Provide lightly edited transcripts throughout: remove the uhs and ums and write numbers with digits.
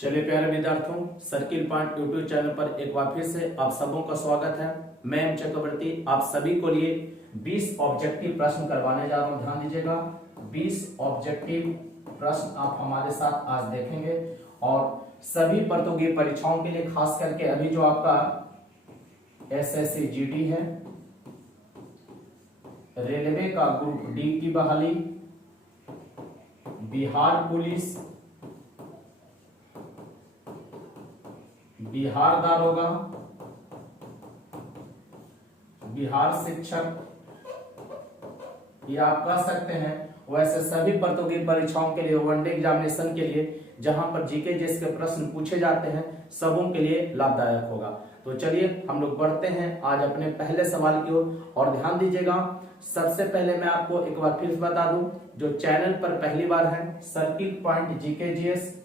चलिए प्यारे विद्यार्थियों, सर्किल पॉइंट यूट्यूब चैनल पर एक बार फिर से आप सबों का स्वागत है। मैं एम चक्रवर्ती आप सभी को लिए 20 ऑब्जेक्टिव प्रश्न करवाने जा रहा हूं। ध्यान दीजिएगा, 20 ऑब्जेक्टिव प्रश्न आप हमारे साथ आज देखेंगे और सभी प्रतियोगी परीक्षाओं के लिए, खास करके अभी जो आपका एसएससी जीडी है, रेलवे का ग्रुप डी की बहाली, बिहार पुलिस, बिहार दारोगा, बिहार शिक्षक, ये आप कह सकते हैं। वैसे सभी प्रतियोगी परीक्षाओं के लिए, वनडे एग्जामिनेशन के लिए, जहां पर जीके जेस के प्रश्न पूछे जाते हैं, सबों के लिए लाभदायक होगा। तो चलिए हम लोग बढ़ते हैं आज अपने पहले सवाल की ओर। और ध्यान दीजिएगा, सबसे पहले मैं आपको एक बार फिर बता दूं, जो चैनल पर पहली बार है, circle point GK GS,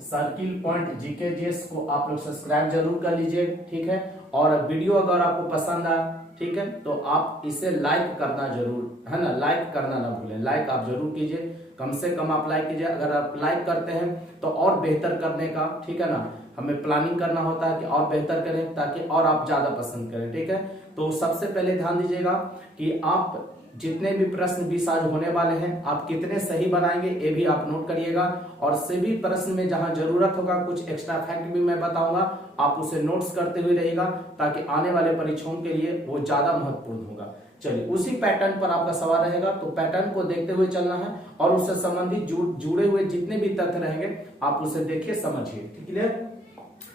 circle point GK GS को आप लोग सब्सक्राइब जरूर कर लीजिए, ठीक है। और वीडियो अगर आपको पसंद आए, ठीक है, तो आप इसे लाइक करना जरूर, है ना, लाइक करना ना भूलें। लाइक आप जरूर कीजिए, कम से कम आप लाइक कीजिए। अगर आप लाइक करते हैं तो और बेहतर करने का, ठीक है ना, हमें प्लानिंग करना होता है कि और बेहतर करें ताकि और आप ज्यादा पसंद करें, ठीक है। तो सबसे पहले ध्यान दीजिएगा कि आप जितने भी प्रश्न 20 आज होने वाले हैं, आप कितने सही बनाएंगे ये भी आप नोट करिएगा। और सभी प्रश्न में जहां जरूरत होगा कुछ एक्स्ट्रा फैक्ट भी मैं बताऊंगा, आप उसे नोट्स करते हुए रहिएगा ताकि आने वाले परीक्षाओं के लिए वो ज्यादा महत्वपूर्ण होगा। चलिए, उसी पैटर्न पर आपका सवाल रहेगा, तो पैटर्न को देखते हुए चलना है और उससे संबंधित जुड़े हुए जितने भी तथ्य रहेंगे आप उसे देखिए, समझिए, ठीक है।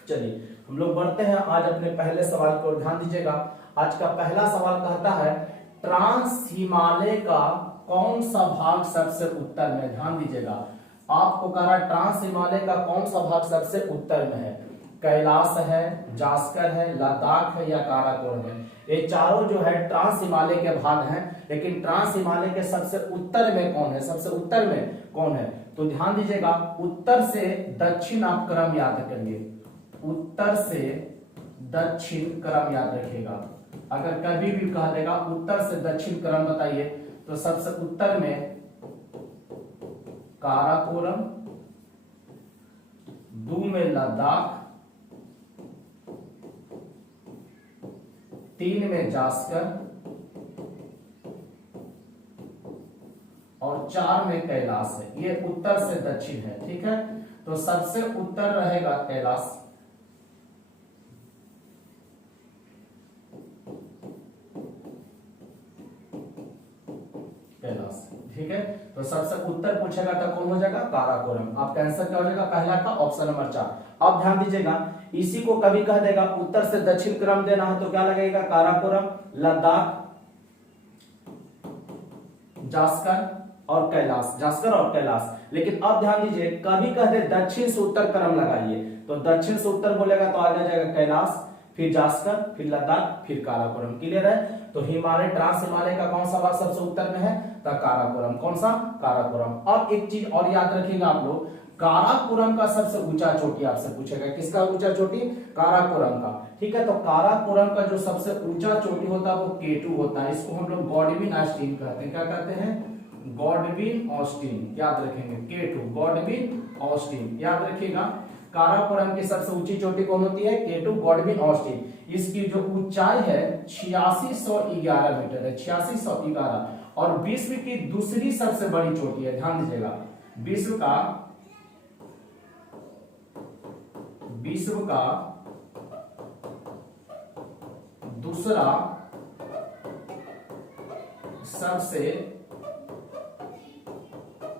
चलिए हम लोग बढ़ते हैं आज अपने पहले सवाल को। ध्यान दीजिएगा, आज का पहला सवाल कहता है, ट्रांस हिमालय का कौन सा भाग सबसे उत्तर में। ध्यान दीजिएगा, आपको कह रहा है ट्रांस हिमालय का कौन सा भाग सबसे उत्तर में है। कैलाश है, जास्कर है, लद्दाख है या काराकोरम है। ये चारों जो है ट्रांस हिमालय के भाग हैं, लेकिन ट्रांस हिमालय के सबसे उत्तर में कौन है, सबसे उत्तर में कौन है। तो ध्यान दीजिएगा, उत्तर से दक्षिण आप क्रम याद करिए, उत्तर से दक्षिण क्रम याद रखिएगा। अगर कभी भी कह देगा उत्तर से दक्षिण क्रम बताइए, तो सबसे उत्तर में काराकोरम, 2 में लद्दाख, 3 में जास्कर और 4 में कैलाश है। ये उत्तर से दक्षिण है, ठीक है। तो सबसे उत्तर रहेगा कैलाश, ठीक है। तो सबसे उत्तर पूछेगा तो कौन हो जाएगा, काराकोरम। आपका आंसर क्या हो जाएगा, पहला का ऑप्शन नंबर 4। अब ध्यान दीजिएगा, इसी को कभी कह देगा उत्तर से दक्षिण क्रम देना है तो क्या लगेगा, काराकोरम, लद्दाख, जास्कर और कैलाश, जास्कर और कैलाश। लेकिन अब ध्यान दीजिए, कभी कह दे दक्षिण से उत्तर क्रम लगाइए, तो दक्षिण से उत्तर बोलेगा तो आ जाएगा कैलाश, फिर जास्कर, फिर लद्दाख, फिर काराकोरम। क्लियर है। तो हिमालय, ट्रांस हिमालय का कौन सा भाग सबसे उत्तर में है, तो काराकोरम। कौन सा, काराकोरम। अब एक चीज और याद रखिएगा आप लोग, काराकोरम का सबसे ऊंचा चोटी आपसे पूछेगा, किसका ऊंचा चोटी, काराकोरम का, ठीक है। तो काराकोरम का जो सबसे ऊंचा चोटी होता है वो K2 होता है। इसको हम लोग गॉडविन ऑस्टिन कहते हैं। क्या कहते हैं, गॉडविन ऑस्टिन, याद रखेंगे, K2 गॉडविन ऑस्टिन, याद रखिएगा। काराकोरम की सबसे ऊंची चोटी कौन होती है, K2 गॉडविन ऑस्टिन। इसकी जो ऊंचाई है 8611 मीटर है, 8611। और विश्व की दूसरी सबसे बड़ी चोटी है, ध्यान दीजिएगा, विश्व का दूसरा सबसे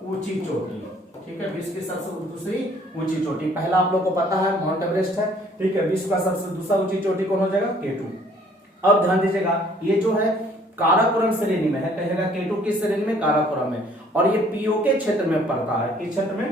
ऊंची चोटी, ठीक है। विश्व की सबसे दूसरी ऊंची चोटी, पहला आप लोग को पता है माउंट एवरेस्ट है, ठीक है। विश्व का सबसे दूसरा ऊंची चोटी कौन हो जाएगा, K2। अब ध्यान दीजिएगा, ये जो है काराकोरम श्रेणी में है, कहेगा K2 किस श्रेणी में, काराकोरम में। और ये पीओके क्षेत्र में पड़ता है, किस क्षेत्र में,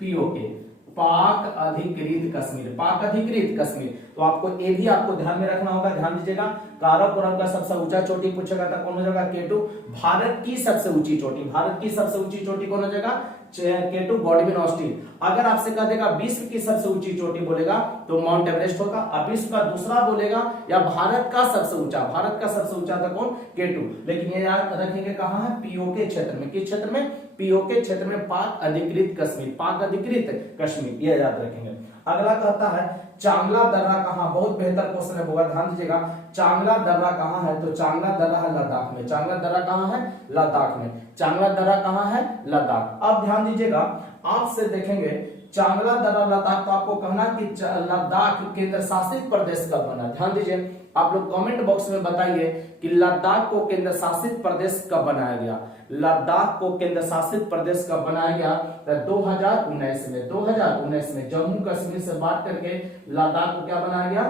पीओके, पाक अधिकृत कश्मीर, पाक अधिकृत कश्मीर। तो आपको ये भी आपको ध्यान में रखना होगा, ध्यान दीजिएगा। काराकोरम का सबसे ऊंचा चोटी पूछेगा तो कौन हो जाएगा, K2। भारत की सबसे ऊंची चोटी, भारत की सबसे ऊंची चोटी कौन हो जाएगा, K2 गॉडविन ऑस्टिन। अगर आपसे कह देगा विश्व की सबसे ऊंची चोटी बोलेगा तो माउंट एवरेस्ट होगा। अब विश्व का दूसरा बोलेगा या भारत का सबसे ऊंचा, भारत का सबसे ऊंचा था कौन, K2। लेकिन ये याद रखेंगे कहां है, पीओके क्षेत्र में। किस क्षेत्र में, पीओके क्षेत्र में, पाक अधिकृत कश्मीर, पाक अधिकृत कश्मीर, ये याद रखेंगे। अगला कहता है चांगला दर्रा कहां, बहुत बेहतर क्वेश्चन है, होगा ध्यान दीजिएगा। चांगला दर्रा कहां है, तो चांगला दर्रा है लद्दाख में। चांगला दर्रा कहां है, लद्दाख में। चांगला दर्रा कहां है, लद्दाख। अब ध्यान दीजिएगा, आपसे देखेंगे चांगला दर्रा लद्दाख, तो आपको कहना कि लद्दाख केंद्र शासित प्रदेश कब बना। ध्यान दीजिए, आप लोग कमेंट बॉक्स में बताइए कि लद्दाख को केंद्र शासित प्रदेश कब बनाया गया। लद्दाख को केंद्र शासित प्रदेश कब बनाया गया, तो 2019 में। 2019 में जम्मू कश्मीर से बात करके लद्दाख को क्या बनाया गया,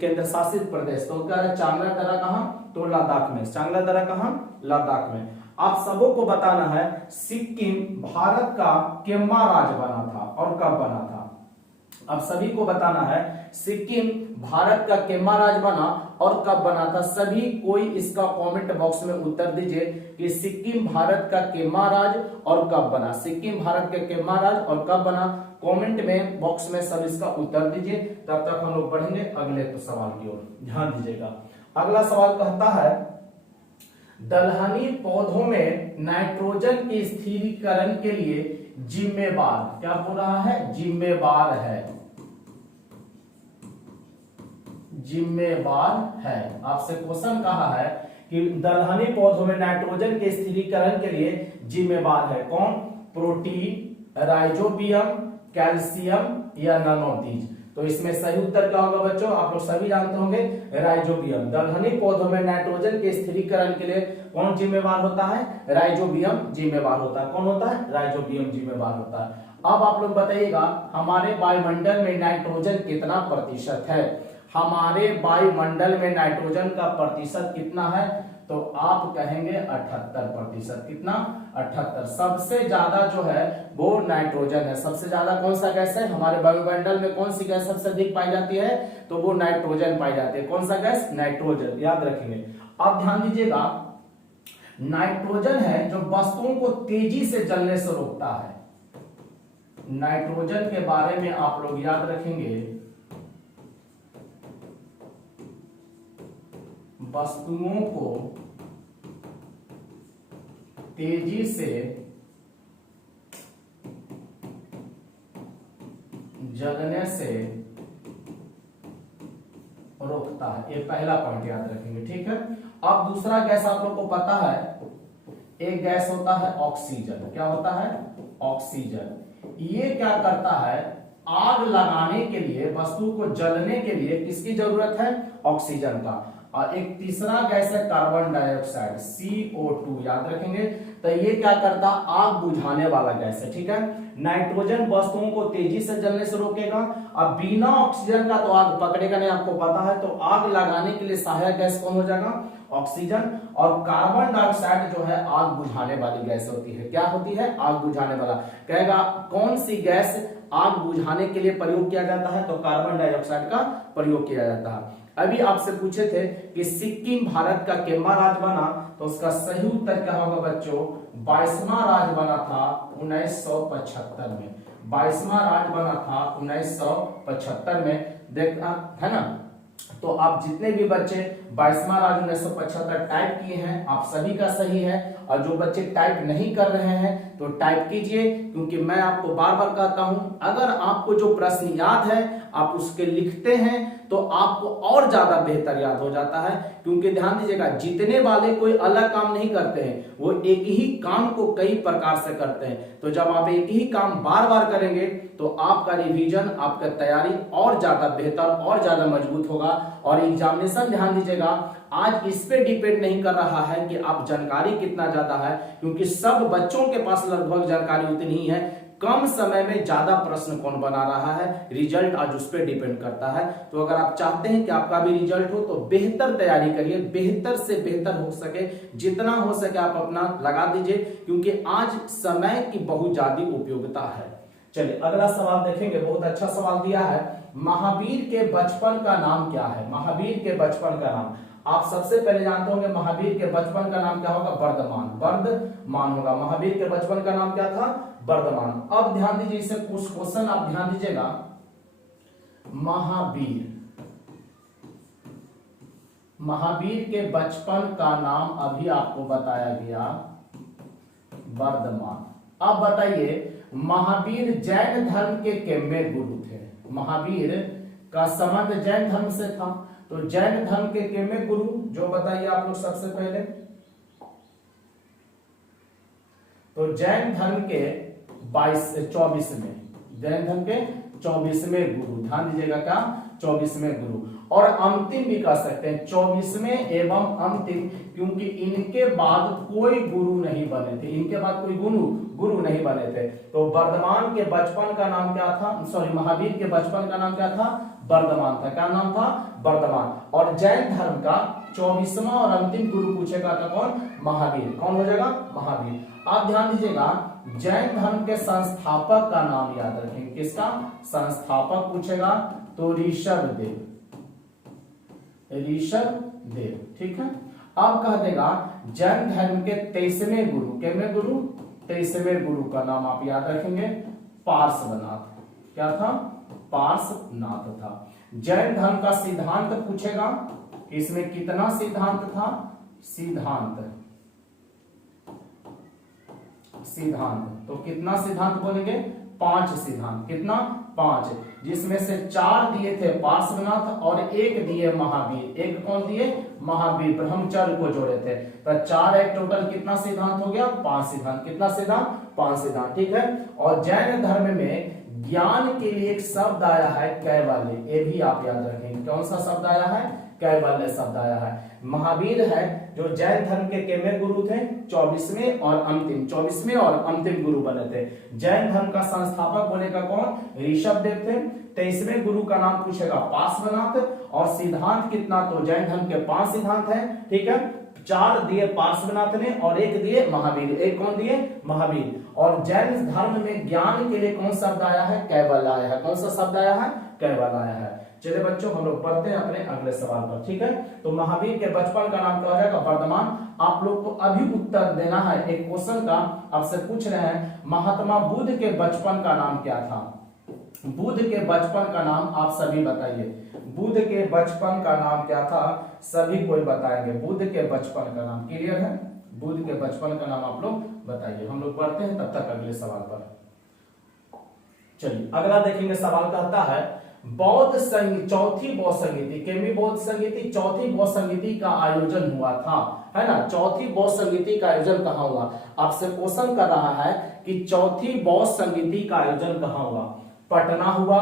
केंद्र शासित प्रदेश। तो क्या है, चांगला दर्रा कहां, तो लद्दाख में। चांगला दर्रा कहां, लद्दाख में। आप सबों को बताना है सिक्किम भारत का केम्मा राज्य बना था और कब बना था। अब सभी को बताना है सिक्किम भारत का केम्मा राज्य बना और कब बना था। सभी कोई इसका कमेंट बॉक्स में उत्तर दीजिए कि सिक्किम भारत का केम्मा राज्य और कब बना। सिक्किम भारत का केम्मा राज्य और कब बना, कमेंट में बॉक्स में सब इसका उत्तर दीजिए। तब तक हम लोग बढ़ेंगे अगले सवाल की ओर, ध्यान दीजिएगा। अगला सवाल कहता है दलहनी पौधों में नाइट्रोजन के स्थिरीकरण के लिए जिम्मेवार, क्या बोल रहा है, जिम्मेवार है, जिम्मेवार है। आपसे क्वेश्चन कहा है कि दलहनी पौधों में नाइट्रोजन के स्थिरीकरण के लिए जिम्मेवार है कौन, प्रोटीन, राइजोबियम, कैल्शियम या नन ऑफ दीज। तो इसमें सही उत्तर क्या होगा बच्चों, आप लोग सभी जानते होंगे, राइजोबियम। दलहनी पौधों में नाइट्रोजन के स्थिरीकरण के लिए कौन जिम्मेवार होता है, राइजोबियम जिम्मेवार होता है। कौन होता है, राइजोबियम जिम्मेवार होता है। अब आप लोग बताइएगा हमारे वायुमंडल में नाइट्रोजन कितना प्रतिशत है। हमारे वायुमंडल में नाइट्रोजन का प्रतिशत कितना है, तो आप कहेंगे 78%। कितना, 78। सबसे ज्यादा जो है वो नाइट्रोजन है। सबसे ज्यादा कौन सा गैस है हमारे वायुमंडल में, कौन सी गैस सबसे अधिक पाई जाती है, तो वो नाइट्रोजन पाई जाती है। कौन सा गैस, नाइट्रोजन, याद रखेंगे। अब ध्यान दीजिएगा, नाइट्रोजन है जो वस्तुओं को तेजी से जलने से रोकता है। नाइट्रोजन के बारे में आप लोग याद रखेंगे, वस्तुओं को तेजी से जलने से रोकता है, ये पहला पॉइंट याद रखेंगे, ठीक है। अब दूसरा गैस आप लोग को पता है, एक गैस होता है ऑक्सीजन। क्या होता है, ऑक्सीजन। ये क्या करता है, आग लगाने के लिए, वस्तु को जलने के लिए किसकी जरूरत है, ऑक्सीजन का। और एक तीसरा गैस है कार्बन डाइऑक्साइड, CO2, याद रखेंगे। तो ये क्या करता, आग बुझाने वाला गैस है, ठीक है। नाइट्रोजन वस्तुओं को तेजी से जलने से रोकेगा। अब बिना ऑक्सीजन का तो आग पकड़ेगा नहीं, आपको पता है। तो आग लगाने के लिए सहायक गैस कौन हो जाएगा, ऑक्सीजन। और कार्बन डाइऑक्साइड जो है आग बुझाने वाली गैस होती है। क्या होती है, आग बुझाने वाला। कहेगा कौन सी गैस आग बुझाने के लिए प्रयोग किया जाता है, तो कार्बन डाइऑक्साइड का प्रयोग किया जाता है। अभी आपसे पूछे थे कि सिक्किम भारत का केम्मा राज्य बना, तो उसका सही उत्तर क्या होगा बच्चों, 22वां राज्य बना था 1975 में। 22वां राज्य बना था 1975 में, देखना है ना। तो आप जितने भी बच्चे 22वां राज्य 1975 टाइप किए हैं, आप सभी का सही है। और जो बच्चे टाइप नहीं कर रहे हैं तो टाइप कीजिए, क्योंकि मैं आपको बार बार कहता हूं, अगर आपको जो प्रश्न याद है आप उसके लिखते हैं तो आपको और ज्यादा बेहतर याद हो जाता है। क्योंकि ध्यान दीजिएगा, जीतने वाले कोई अलग काम नहीं करते हैं, वो एक ही काम को कई प्रकार से करते हैं। तो जब आप एक ही काम बार बार करेंगे तो आपका रिवीजन, आपका तैयारी और ज्यादा बेहतर और ज्यादा मजबूत होगा। और एग्जामिनेशन ध्यान दीजिएगा, आज इस पे डिपेंड नहीं कर रहा है कि आप जानकारी कितना ज्यादा है, क्योंकि सब बच्चों के पास लगभग जानकारी उतनी ही है। कम समय में ज्यादा प्रश्न कौन बना रहा है, रिजल्ट आज उस पर डिपेंड करता है। तो अगर आप चाहते हैं कि आपका भी रिजल्ट हो तो बेहतर तैयारी करिए, बेहतर से बेहतर हो सके, जितना हो सके आप अपना लगा दीजिए, क्योंकि आज समय की बहुत ज्यादा उपयोगिता है। चलिए अगला सवाल देखेंगे, बहुत अच्छा सवाल दिया है। महावीर के बचपन का नाम क्या है? महावीर के बचपन का नाम आप सबसे पहले जानते होंगे, महावीर के बचपन का नाम क्या होगा? वर्धमान। वर्धमान होगा। महावीर के बचपन का नाम क्या था? वर्धमान। अब ध्यान दीजिए, इसे कुछ क्वेश्चन आप ध्यान दीजिएगा। महावीर के बचपन का नाम अभी आपको बताया गया वर्धमान। अब बताइए, महावीर जैन धर्म के कितने गुरु थे? महावीर का संबंध जैन धर्म से था, तो जैन धर्म के कितने गुरु जो बताइए आप लोग सबसे पहले। तो जैन धर्म के 24वें, जैन धर्म के 24वें गुरु, ध्यान दीजिएगा क्या? 24वें गुरु। और अंतिम भी कह सकते हैं 24वें एवं अंतिम, क्योंकि इनके बाद कोई गुरु नहीं बने थे, इनके बाद कोई गुरु नहीं बने थे। तो वर्धमान के बचपन का नाम क्या था? सॉरी, महावीर के बचपन का नाम क्या था? वर्धमान था। क्या नाम था? वर्धमान। और जैन धर्म का 24वां और अंतिम गुरु पूछेगा तो कौन? महावीर। कौन हो जाएगा? महावीर। आप ध्यान दीजिएगा, जैन धर्म के संस्थापक का नाम याद रखेंगे। किसका संस्थापक पूछेगा? तो ऋषभ देव। ठीक है। अब कह देगा जैन धर्म के 23वें गुरु, कितने गुरु? 23वें गुरु का नाम आप याद रखेंगे, पार्श्वनाथ। क्या था? पार्श्वनाथ था। जैन धर्म का सिद्धांत पूछेगा, इसमें कितना सिद्धांत था? सिद्धांत तो कितना सिद्धांत बोलेंगे? 5 सिद्धांत। कितना? 5, जिसमें से 4 दिए थे पार्श्वनाथ और 1 दिए महावीर। एक कौन दिए? महावीर। ब्रह्मचर्य को जोड़े थे, तो 4 एक टोटल कितना सिद्धांत हो गया? 5 सिद्धांत। कितना सिद्धांत? 5 सिद्धांत। ठीक है। और जैन धर्म में ज्ञान के लिए एक शब्द आया है कैवल्य, ये भी आप याद रखेंगे। कौन सा शब्द आया है? कैवल्य शब्द आया है। महावीर है जो जैन धर्म के कितने गुरु थे? 24वें और अंतिम गुरु बने थे। जैन धर्म का संस्थापक बनेगा कौन? ऋषभ देव थे। 23वें गुरु का नाम पूछेगा पार्श्वनाथ। और सिद्धांत कितना? तो जैन धर्म के 5 सिद्धांत हैं। ठीक है। 4 दिए पार्श्वनाथ ने और 1 दिए महावीर। एक कौन दिए? महावीर। और जैन धर्म में ज्ञान के लिए कौन शब्द आया है? कैवल्य आया है। कौन सा शब्द आया है? कैवल्य आया है। चलिए बच्चों, हम लोग पढ़ते हैं अपने अगले सवाल पर। ठीक है। तो महावीर के बचपन का नाम क्या हो जाएगा? वर्धमान। आप लोग को अभी उत्तर देना है। एक क्वेश्चन का आपसे पूछ रहे हैं, महात्मा बुद्ध के बचपन का नाम क्या था? बुद्ध के बचपन का नाम आप सभी बताइए। बुद्ध के बचपन का नाम क्या था? सभी कोई बताएंगे। बुद्ध के बचपन का नाम क्लियर है? बुद्ध के बचपन का नाम आप लोग बताइए। हम लोग पढ़ते हैं तब तक अगले सवाल पर। चलिए अगला देखेंगे। सवाल कहता है, चौथी बौद्ध संगीति, केमी बौद्ध संगीति, चौथी बौद्ध संगीति का आयोजन हुआ था, है ना? चौथी बौद्ध संगीति का आयोजन कहाँ हुआ? आपसे क्वेश्चन कर रहा है कि चौथी बौद्ध संगीति का आयोजन कहाँ हुआ? पटना हुआ,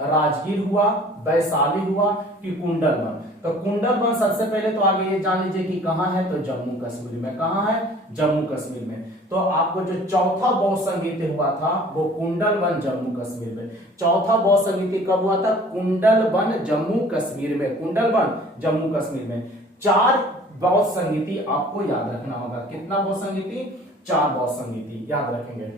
राजगीर हुआ, वैशाली हुआ कि कुंडलवन? तो कुंडलवन सबसे पहले तो आगे ये जान लीजिए कि कहाँ है? तो जम्मू कश्मीर में। कहाँ है? जम्मू कश्मीर में। तो आपको जो चौथा बौद्ध संगीति हुआ था वो कुंडलवन जम्मू कश्मीर में। चौथा बौद्ध संगीति कब हुआ था? कुंडलवन जम्मू कश्मीर में। कुंडलवन जम्मू कश्मीर में। 4 बौद्ध संगीति आपको याद रखना होगा। कितना बौद्ध संगीति? 4 बौद्ध संगीति याद रखेंगे।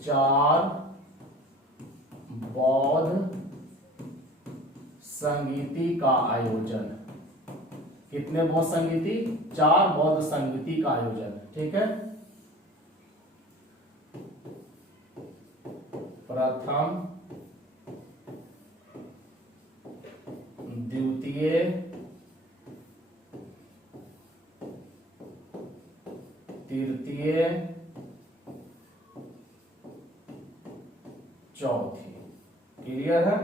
4 बौद्ध संगीति का आयोजन। कितने बौद्ध संगीति? 4 बौद्ध संगीति का आयोजन। ठीक है। प्रथम, द्वितीय, तृतीय, चौथी। क्लियर है?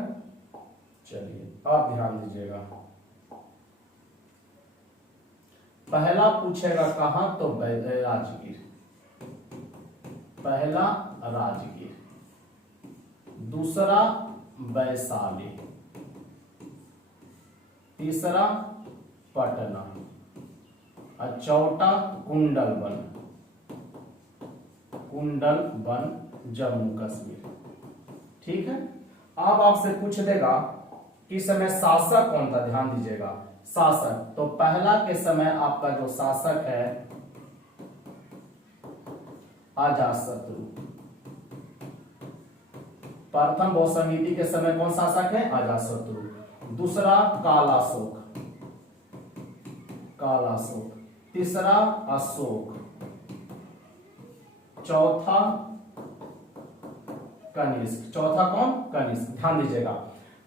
चलिए आप ध्यान दीजिएगा। पहला पूछेगा कहां? तो राजगीर। पहला राजगीर, दूसरा वैशाली, तीसरा पटना और चौथा कुंडलवन। कुंडलवन जम्मू कश्मीर। ठीक है। अब आपसे पूछ देगा कि समय शासक कौन था? ध्यान दीजिएगा। शासक तो पहला के समय आपका जो शासक है अजातशत्रु। प्रथम बहुसंगीति के समय कौन शासक है? अजातशत्रु। दूसरा कालाशोक, कालाशोक। तीसरा अशोक। चौथा कनिष्क। चौथा कौन? कनिष्क। ध्यान दीजिएगा,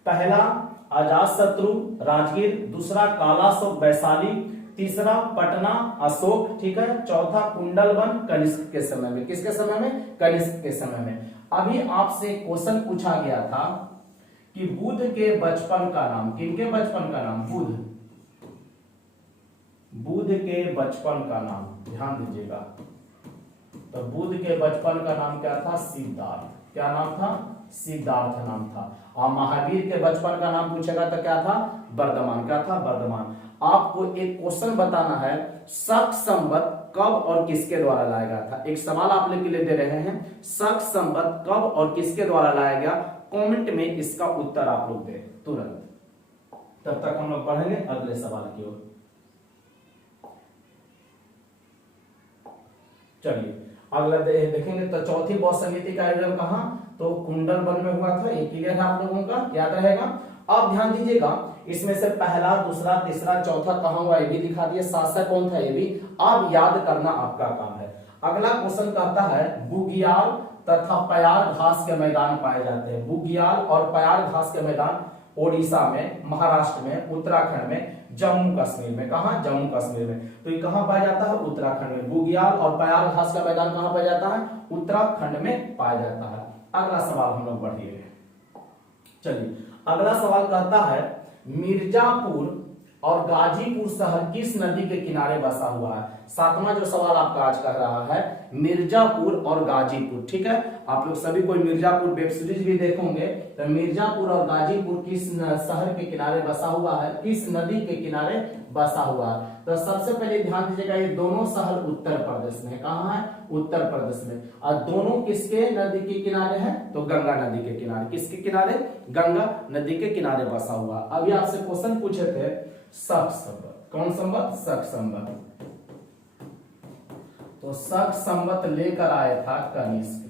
पहला अजातशत्रु राजगीर, दूसरा कालाशोक वैशाली, तीसरा पटना अशोक, ठीक है, चौथा कुंडलवन कनिष्क के समय में। किसके समय में? कनिष्क के समय में। अभी आपसे क्वेश्चन पूछा गया था कि बुध के बचपन का नाम, किनके बचपन का नाम? बुध, बुध के बचपन का नाम, ध्यान दीजिएगा। तो बुध के बचपन का नाम क्या था? सिद्धार्थ। क्या नाम था? सिद्धार्थ नाम था। और महावीर के बचपन का नाम पूछेगा तो क्या था? वर्धमान। क्या था? वर्धमान। आपको एक क्वेश्चन बताना है, शक संवत कब और किसके द्वारा लाया गया था? एक सवाल आप लोग के लिए दे रहे हैं, शक संवत कब और किसके द्वारा लाया गया? कमेंट में इसका उत्तर आप लोग दें तुरंत। तब तक हम लोग पढ़ेंगे अगले सवाल की ओर। चलिए अगला देखेंगे। तो चौथी बहुसंगीति का आयोजन कहां? तो कुंडलवन में हुआ था। ये क्लियर है आप लोगों का? याद रहेगा। अब ध्यान दीजिएगा, इसमें से पहला, दूसरा, तीसरा, चौथा कहां हुआ ये भी दिखा दिया। शासक कौन था ये भी आप याद करना आपका काम है। अगला क्वेश्चन कहता है बुग्याल तथा प्यार घास के मैदान पाए जाते हैं। बुग्याल और प्यार घास के मैदान ओडिशा में, महाराष्ट्र में, उत्तराखंड में, जम्मू कश्मीर में। कहां? जम्मू कश्मीर में। तो ये कहां पाया जाता है? उत्तराखंड में। बुग्याल और प्यार घास का मैदान कहां पाया जाता है? उत्तराखंड में पाया जाता है। अगला सवाल हम लोग बढ़िए। चलिए अगला सवाल कहता है मिर्जापुर और गाजीपुर शहर किस नदी के किनारे बसा हुआ है? सातवां जो सवाल आपका आज कर रहा है, मिर्जापुर और गाजीपुर, ठीक है। आप लोग सभी कोई मिर्जापुर वेब सीरीज भी देखोगे। तो मिर्जापुर और गाजीपुर किस शहर के किनारे बसा हुआ है? किस नदी के किनारे बसा हुआ है? तो सबसे पहले ध्यान दीजिएगा, ये दोनों शहर उत्तर प्रदेश में। कहां है? उत्तर प्रदेश में। और दोनों किसके नदी के किनारे हैं? तो गंगा नदी के किनारे। किसके किनारे? गंगा नदी के किनारे बसा हुआ। अभी आपसे क्वेश्चन पूछे थे शक संवत। कौन संवत? शक संवत। तो शक संवत लेकर आया था कनिष्क।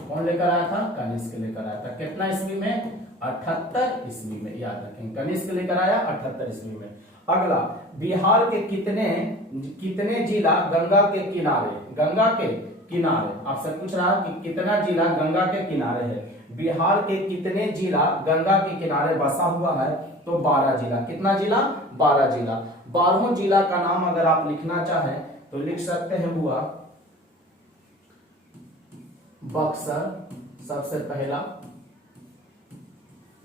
कौन लेकर आया था? कनिष्क लेकर आया था। कितना ईस्वी में? 78 ईस्वी में। याद रखें, कनिष्क लेकर आया 78 ईस्वी में। अगला, बिहार के कितने जिला गंगा के किनारे? गंगा के किनारे आपसे पूछ रहा है कि कितना जिला गंगा के किनारे है। बिहार के कितने जिला गंगा के किनारे बसा हुआ है? तो 12 जिला। कितना जिला? 12 जिला। 12 जिला का नाम अगर आप लिखना चाहें तो लिख सकते हैं हुआ बक्सर सबसे पहला,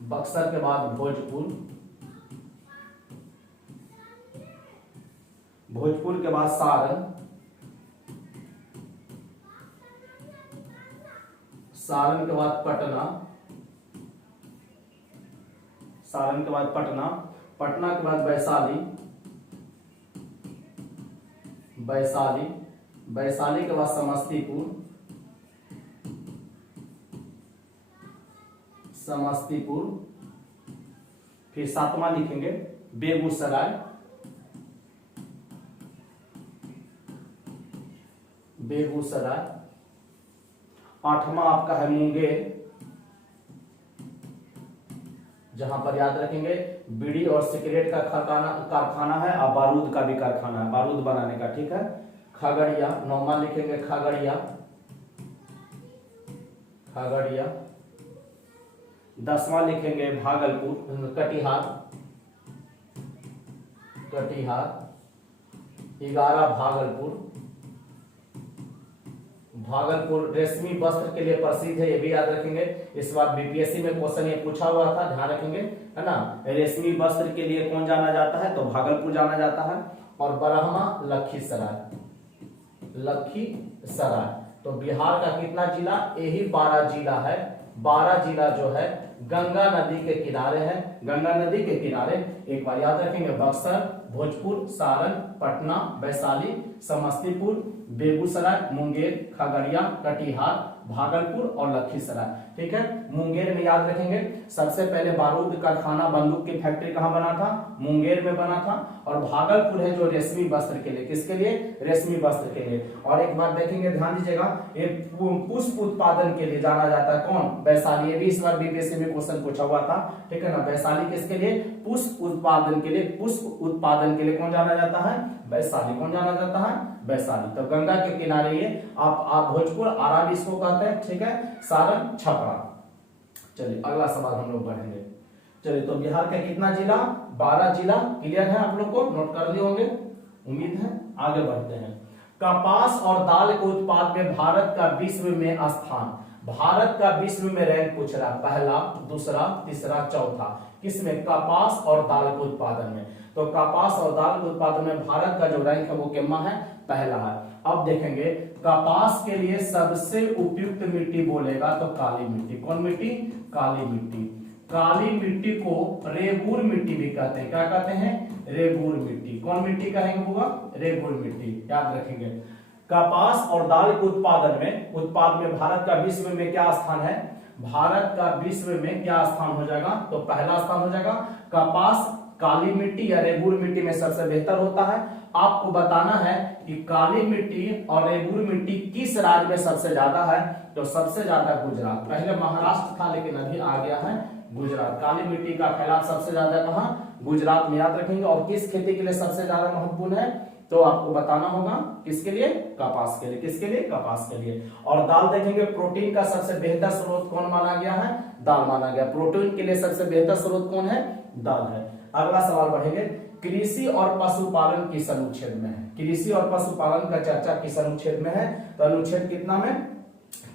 बक्सर के बाद भोजपुर, भोजपुर के बाद सारण, सारण के बाद पटना, सारण के बाद पटना, पटना के बाद वैशाली, वैशाली, वैशाली के बाद समस्तीपुर, समस्तीपुर, फिर सातवां लिखेंगे बेगूसराय, बेगूसराय, आठवां आपका है मुंगेर, जहां पर याद रखेंगे बीड़ी और सिगरेट का कारखाना है और बारूद का भी कारखाना है, बारूद बनाने का, ठीक है। खगड़िया, नौवां लिखेंगे खगड़िया, खगड़िया। 10वां लिखेंगे भागलपुर, कटिहार, कटिहार। 11 भागलपुर, भागलपुर रेशमी वस्त्र के लिए प्रसिद्ध है, ये भी याद रखेंगे। इस बार बीपीएससी में क्वेश्चन ये पूछा हुआ था, ध्यान रखेंगे, है ना। रेशमी वस्त्र के लिए कौन जाना जाता है? तो भागलपुर जाना जाता है। और 12वां लखीसराय, लखीसराय। तो बिहार का कितना जिला? यही 12 जिला है। 12 जिला जो है गंगा नदी के किनारे है, गंगा नदी के किनारे। एक बार याद रखेंगे, बक्सर, भोजपुर, सारण, पटना, वैशाली, समस्तीपुर, बेगूसराय, मुंगेर, खगड़िया, कटिहार, भागलपुर और लखीसराय। ठीक है। मुंगेर में याद रखेंगे सबसे पहले बारूद कारखाना, बंदूक की फैक्ट्री कहां बना था? मुंगेर में बना था। और भागलपुर है जो रेशमी वस्त्र के लिए, किसके लिए? रेशमी वस्त्र के लिए। और एक बात देखेंगे, ध्यान दीजिएगा, ये पुष्प उत्पादन के लिए जाना जाता है। कौन? वैशाली। ये भी इस बार बीपीएससी में क्वेश्चन पूछा हुआ था, ठीक है ना। वैशाली किसके लिए? पुष्प उत्पादन के लिए। पुष्प उत्पादन के लिए कौन जाना जाता है? वैशाली। कौन जाना जाता है? वैशाली। तो गंगा के किनारे ये आप भोजपुर, आरा भी इसको कहते हैं, ठीक है। सारण, छपरा। चलिए अगला सवाल हम लोग बढ़ेंगे। चलिए, तो बिहार का कितना जिला? 12 जिला। क्लियर है? आप लोग को नोट कर लिए होंगे, उम्मीद है। आगे बढ़ते हैं। कपास और दाल के उत्पाद में भारत का विश्व में स्थान। भारत का विश्व में रैंक पूछ रहा, पहला, दूसरा, तीसरा, चौथा। किसमें? कपास और दाल के उत्पादन में। तो कपास और दाल के उत्पादन में भारत का जो रैंक है वो कितना है? पहला है। अब देखेंगे, कपास के लिए सबसे उपयुक्त मिट्टी बोलेगा तो काली मिट्टी। कौन मिट्टी? काली मिट्टी। काली मिट्टी को रेगूर मिट्टी भी कहते हैं। क्या कहते हैं? रेगूर मिट्टी। कौन मिट्टी कहेंगे होगा? रेगूर मिट्टी। याद रखेंगे। कपास और दाल के उत्पाद में भारत का विश्व में क्या स्थान है? भारत का विश्व में क्या स्थान हो जाएगा? तो पहला स्थान हो जाएगा। कपास काली मिट्टी या रेगूर मिट्टी में सबसे बेहतर होता है। आपको बताना है कि काली मिट्टी और रेगूर मिट्टी किस राज्य में सबसे ज्यादा है? तो सबसे ज्यादा गुजरात। पहले महाराष्ट्र था लेकिन अभी आ गया है गुजरात। काली मिट्टी का फैलाव सबसे ज्यादा कहां? गुजरात में। याद रखेंगे। और किस खेती के लिए सबसे ज्यादा महत्वपूर्ण है? तो आपको बताना होगा किसके लिए? कपास के लिए। किसके लिए? कपास के लिए। और दाल देखेंगे, प्रोटीन का सबसे बेहतर स्रोत कौन माना गया है? दाल माना गया। प्रोटीन के लिए सबसे बेहतर स्रोत कौन है? दाल है। अगला सवाल बढ़ेंगे। कृषि और पशुपालन किस अनुच्छेद में है? कृषि और पशुपालन का चर्चा किस अनुच्छेद में है? तो अनुच्छेद कितना में?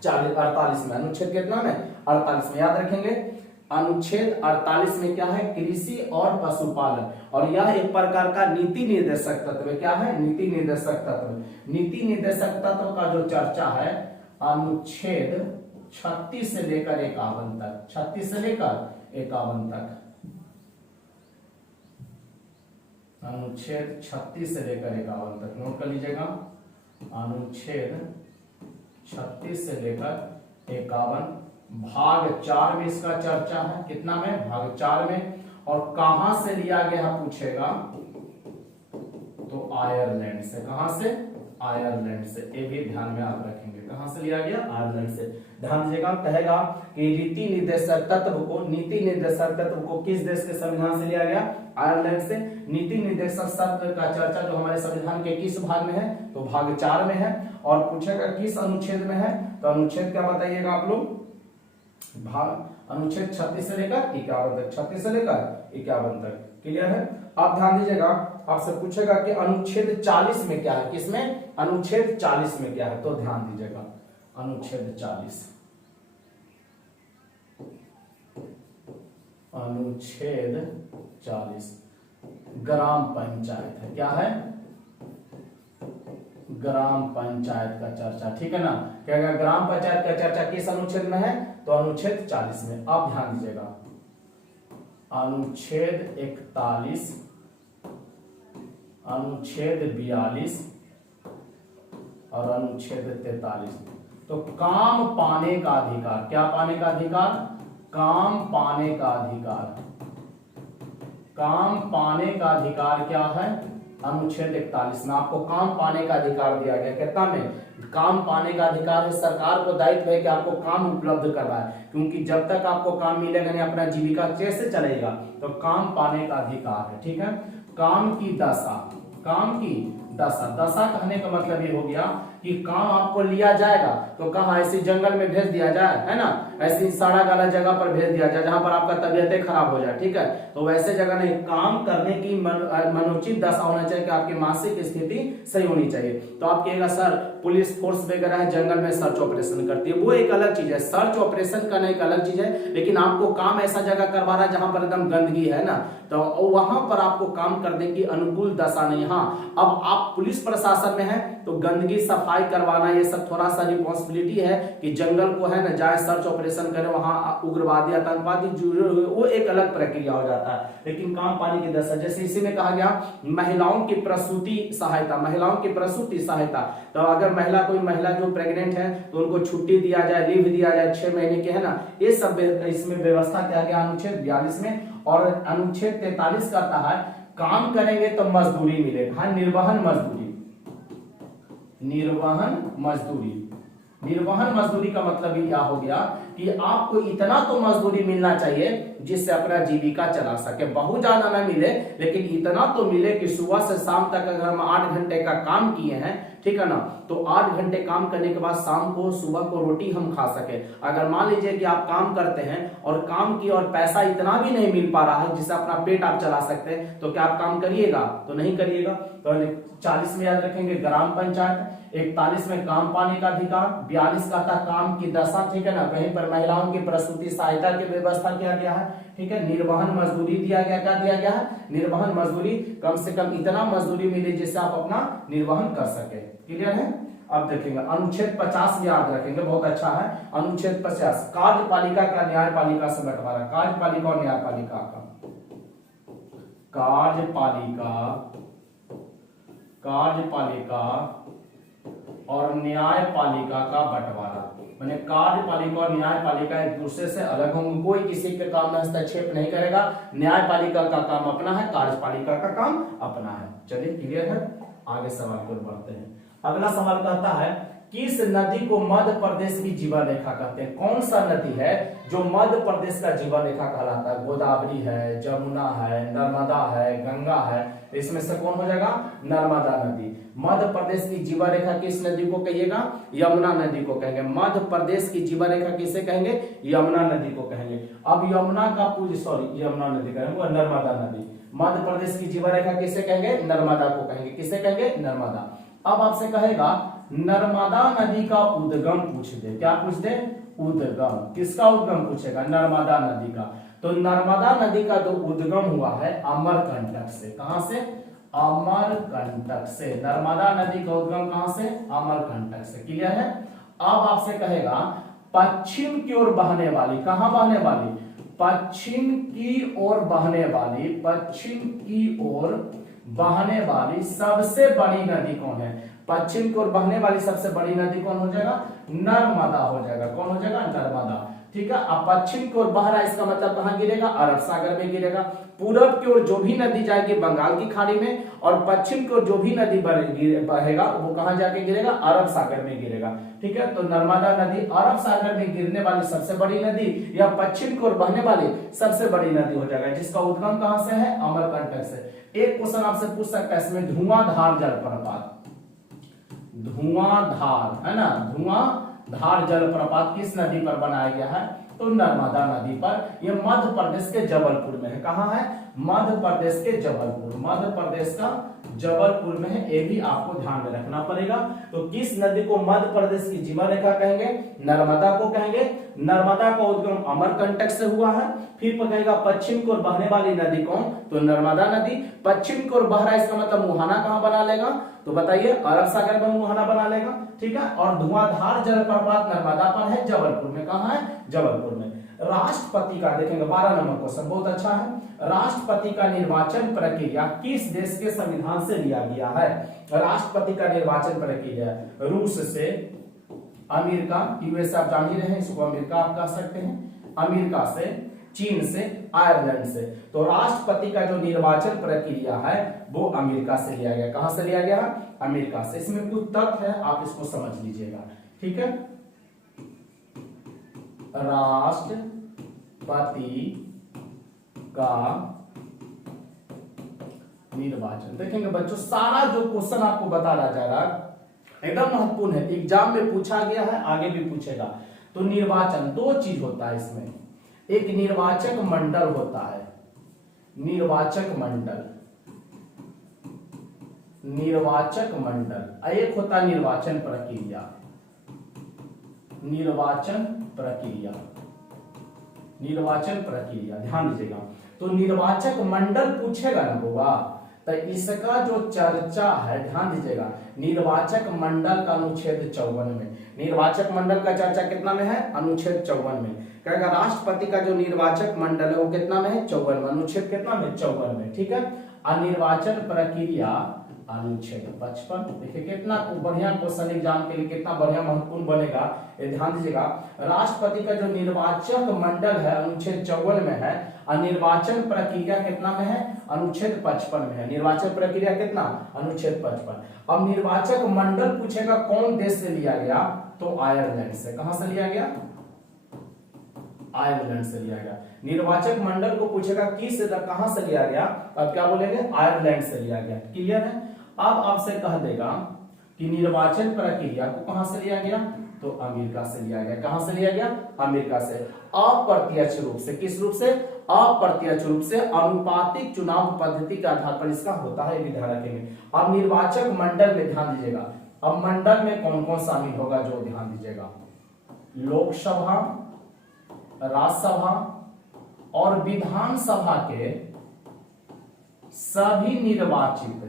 48 में। अनुच्छेद कितना में? 48 में। याद रखेंगे, अनुच्छेद 48 में क्या है? कृषि और पशुपालन। और यह एक प्रकार का नीति निर्देशक तत्व। क्या है? नीति निर्देशक तत्व। नीति निर्देशक तत्व का जो चर्चा है अनुच्छेद 36 से लेकर 51 तक। 36 से लेकर 51 तक। अनुच्छेद 36 से लेकर 51 तक नोट कर लीजिएगा। अनुच्छेद 36 से लेकर 51 भाग 4 में इसका चर्चा है। कितना में? भाग 4 में। और कहां से लिया गया पूछेगा तो आयरलैंड से। कहां से? आयरलैंड से। ये भी ध्यान में आप रखेंगे। कहां से लिया गया? आयरलैंड से। ध्यान दीजिएगा, कहेगा कि नीति निर्देशक तत्व को किस देश के संविधान से लिया गया? आयरलैंड से। नीति निर्देशक शब्द का चर्चा जो हमारे संविधान के किस भाग में है? तो भाग 4 में है। और पूछेगा किस अनुच्छेद में है? तो अनुच्छेद क्या बताइएगा आप लोग? अनुच्छेद 36 से लेकर 51 तक। 36 से लेकर 51 तक। क्लियर है? आप ध्यान दीजिएगा, आपसे पूछेगा कि अनुच्छेद 40 में क्या है? किसमें? अनुच्छेद 40 में क्या है? तो ध्यान दीजिएगा, अनुच्छेद 40 ग्राम पंचायत है। क्या है? ग्राम पंचायत का चर्चा। ठीक है ना? क्या ग्राम पंचायत का चर्चा किस अनुच्छेद में है? तो अनुच्छेद 40 में। आप ध्यान दीजिएगा, अनुच्छेद 41, अनुच्छेद 42 और अनुच्छेद 43। तो काम पाने का अधिकार। क्या पाने का अधिकार? काम पाने का अधिकार। काम पाने का अधिकार क्या है? अनुच्छेद 41 में आपको काम पाने का अधिकार दिया गया। कितना में? काम पाने का अधिकार है। सरकार को दायित्व है कि आपको काम उपलब्ध करवाए, क्योंकि जब तक आपको काम मिलेगा नहीं अपना जीविका कैसे चलेगा? तो काम पाने का अधिकार है। ठीक है। काम की दशा। काम की दशा। दशा कहने का मतलब ये हो गया कि काम आपको लिया जाएगा तो कहाँ? ऐसी जंगल में भेज दिया जाए, है ना? ऐसी सड़ा गला जगह पर भेज दिया जाए जहां पर आपका तबीयत खराब हो जाए। ठीक है। तो वैसे जगह नहीं, काम करने की मनोचित दशा होना चाहिए कि आपकी मानसिक स्थिति सही होनी चाहिए। तो आप कहेगा सर पुलिस फोर्स वगैरह है जंगल में सर्च ऑपरेशन करती है, वो एक अलग चीज है। सर्च ऑपरेशन करना एक अलग चीज है, लेकिन आपको काम ऐसा जगह करवा रहा है जहां पर एकदम गंदगी है ना, तो वहां पर आपको काम करने की अनुकूल दशा नहीं। हाँ, अब आप आप पुलिस प्रशासन में हैं तो गंदगी सफाई करवाना ये सब थोड़ा सा रिस्पॉन्सिबिलिटी है कि जंगल को है ना जाए सर्च ऑपरेशन करे, वहां उग्रवादी आतंकवादी जुड़े हुए, वो एक अलग प्रक्रिया हो जाता है। लेकिन काम पानी की दशा, जैसे इसी में कहा गया महिलाओं की प्रसूति सहायता, महिलाओं की प्रसूति सहायता, तो अगर कोई महिला जो प्रेग्नेंट है तो उनको छुट्टी दिया जाए, लीव दिया जाए 6 महीने के, है ना, ये सब इसमें व्यवस्था किया गया अनुच्छेद 42 में। और अनुच्छेद 43 कहता है काम करेंगे तो मजदूरी मिलेगा। हाँ, निर्वहन मजदूरी, निर्वहन मजदूरी, निर्वहन मजदूरी का मतलब ही क्या हो गया कि आपको इतना तो मजदूरी मिलना चाहिए जिससे अपना जीविका चला सके। बहुत ज्यादा ना मिले लेकिन इतना तो मिले कि सुबह से शाम तक अगर हम 8 घंटे का काम किए हैं, ठीक है ना, तो 8 घंटे काम करने के बाद शाम को सुबह को रोटी हम खा सके। अगर मान लीजिए कि आप काम करते हैं और काम की और पैसा इतना भी नहीं मिल पा रहा है जिससे अपना पेट आप चला सकते हैं, तो क्या आप काम करिएगा? तो नहीं करिएगा। तो 40 में याद रखेंगे ग्राम पंचायत, 41 में काम पानी का अधिकार, 42 का था काम की दशा, ठीक है ना, कहीं पर महिलाओं की प्रसूति सहायता की व्यवस्था किया गया है, ठीक है, निर्वहन मजदूरी दिया गया, क्या दिया गया है? निर्वहन मजदूरी, कम से कम इतना मजदूरी मिले जिससे आप अपना निर्वहन कर सके। क्लियर है? अब देखेंगे अनुच्छेद 50 याद रखेंगे, बहुत अच्छा है। अनुच्छेद 50 कार्यपालिका का न्यायपालिका से बंटवारा, कार्यपालिका और न्यायपालिका का, कार्यपालिका और न्यायपालिका का बंटवारा। माने कार्यपालिका और न्यायपालिका एक दूसरे से अलग होंगे, कोई किसी के काम में हस्तक्षेप नहीं करेगा। न्यायपालिका का काम अपना है, कार्यपालिका का काम अपना है। चलिए क्लियर है? आगे सवाल को बढ़ते हैं। अगला सवाल कहता है किस नदी को मध्य प्रदेश की जीवन रेखा कहते हैं? कौन सा नदी है जो मध्य प्रदेश का जीवन रेखा कहलाता है? गोदावरी है, जमुना है, नर्मदा है, गंगा है, इसमें से कौन हो जाएगा? नर्मदा नदी। मध्य प्रदेश की जीवन रेखा किस नदी को कहिएगा? यमुना नदी को कहेंगे। मध्य प्रदेश की जीवन रेखा किसे कहेंगे? यमुना नदी को कहेंगे। अब यमुना का यमुना नदी कहेंगे, नर्मदा नदी। मध्य प्रदेश की जीवन रेखा किसे कहेंगे? नर्मदा को कहेंगे। किसे कहेंगे? नर्मदा। अब आपसे कहेगा नर्मदा नदी का उद्गम पूछ दे, क्या पूछ दे? उद्गम। किसका उद्गम पूछेगा? नर्मदा नदी का। तो नर्मदा नदी का जो उद्गम हुआ है अमरकंटक से। कहां से? अमरकंटक से। नर्मदा नदी का उद्गम कहां से? अमरकंटक से। क्लियर है? अब आपसे कहेगा पश्चिम की ओर बहने वाली, कहां बहने वाली? पश्चिम की ओर बहने वाली, पश्चिम की ओर बहने वाली सबसे बड़ी नदी कौन है? पश्चिम की ओर बहने वाली सबसे बड़ी नदी कौन हो जाएगा? नर्मदा हो जाएगा। कौन हो जाएगा? नर्मदा। ठीक है। अब पश्चिम की ओर बह रहा है, इसका मतलब कहां गिरेगा? अरब सागर में गिरेगा। पूरब की ओर जो भी नदी जाएगी बंगाल की खाड़ी में, और पश्चिम की ओर जो भी नदी बहेगा वो कहां जाके गिरेगा? अरब सागर में गिरेगा। ठीक है। तो नर्मदा नदी अरब सागर में गिरने वाली सबसे बड़ी नदी या पश्चिम की ओर बहने वाली सबसे बड़ी नदी हो जाएगा, जिसका उद्गम कहां से है? अमरकंटक से। एक क्वेश्चन आपसे पूछ सकता है इसमें, धुआंधार जलप्रपात, धुआंधार है ना, धुआंधार जलप्रपात किस नदी पर बनाया गया है? तो नर्मदा नदी पर। यह मध्य प्रदेश के जबलपुर में है। कहां है? मध्य प्रदेश के जबलपुर, मध्य प्रदेश का जबलपुर में है। ये भी आपको ध्यान में रखना पड़ेगा। तो किस नदी को मध्य प्रदेश की जीवन रेखा कहेंगे? नर्मदा को कहेंगे। नर्मदा का उद्गम अमरकंटक से हुआ है। फिर कहेगा पश्चिम की ओर बहने वाली नदी कौन? तो नर्मदा नदी। पश्चिम की ओर बह रहा है, इसका मतलब मुहाना कहां बना लेगा? तो बताइए, अरब सागर में मुहाना बना लेगा। ठीक है। और धुआंधार जलप्रपात नर्मदा पर है, जबलपुर में। कहां है? जबलपुर में। राष्ट्रपति का देखेंगे 12 नंबर क्वेश्चन, बहुत अच्छा है। राष्ट्रपति का निर्वाचन प्रक्रिया किस देश के संविधान से लिया गया है? राष्ट्रपति का निर्वाचन प्रक्रिया रूस से, अमेरिका, यूएस आप जान ही रहे हैं, इसको अमेरिका आप कह सकते हैं, अमेरिका से, चीन से, आयरलैंड से। तो राष्ट्रपति का जो निर्वाचन प्रक्रिया है वो अमेरिका से लिया गया। कहां से लिया गया? अमेरिका से। इसमें कुछ तथ्य है, आप इसको समझ लीजिएगा। ठीक है। राष्ट्रपति का निर्वाचन देखेंगे बच्चों, सारा जो क्वेश्चन आपको बता रहा जा रहा एकदम महत्वपूर्ण है, एग्जाम में पूछा गया है, आगे भी पूछेगा। तो निर्वाचन दो चीज होता है इसमें, एक निर्वाचक मंडल होता है, निर्वाचक मंडल, निर्वाचक मंडल, एक होता है निर्वाचन प्रक्रिया, निर्वाचन प्रक्रिया, निर्वाचन प्रक्रिया। ध्यान दीजिएगा। तो निर्वाचक मंडल पूछेगा ना होगा, तो इसका जो चर्चा है, ध्यान दीजिएगा, निर्वाचक मंडल का अनुच्छेद 54 में, निर्वाचक मंडल का चर्चा कितना में है? अनुच्छेद 54 में। कहेगा राष्ट्रपति का जो निर्वाचक मंडल है वो कितना में है? 54 में। अनुच्छेद कितना में? 54 में, ठीक है। निर्वाचन प्रक्रिया अनुच्छेद 55। देखिए कितना बढ़िया क्वेश्चन एग्जाम के लिए कितना बढ़िया महत्वपूर्ण बनेगा, ये ध्यान दीजिएगा। राष्ट्रपति का जो निर्वाचक मंडल है अनुच्छेद 54 में है, और निर्वाचन प्रक्रिया कितना में है? अनुच्छेद 55 में है। निर्वाचन प्रक्रिया कितना? अनुच्छेद 55। अब निर्वाचक मंडल पूछेगा कौन देश से लिया गया, तो आयरलैंड से। कहां से लिया गया? आयरलैंड से लिया गया। निर्वाचक मंडल को पूछेगा किस कहां से लिया गया, अब क्या बोलेंगे? आयरलैंड से लिया गया। क्लियर है? अब आपसे कह देगा कि निर्वाचन प्रक्रिया को कहां से लिया गया, तो अमेरिका से लिया गया। कहां से लिया गया? अमेरिका से। अप्रत्यक्ष रूप से, किस रूप से? अप्रत्यक्ष रूप से अनुपातिक चुनाव पद्धति के आधार पर इसका होता है विधायक में। अब निर्वाचक मंडल में ध्यान दीजिएगा, अब मंडल में कौन कौन शामिल होगा, जो ध्यान दीजिएगा, लोकसभा, राज्यसभा और विधानसभा के सभी निर्वाचित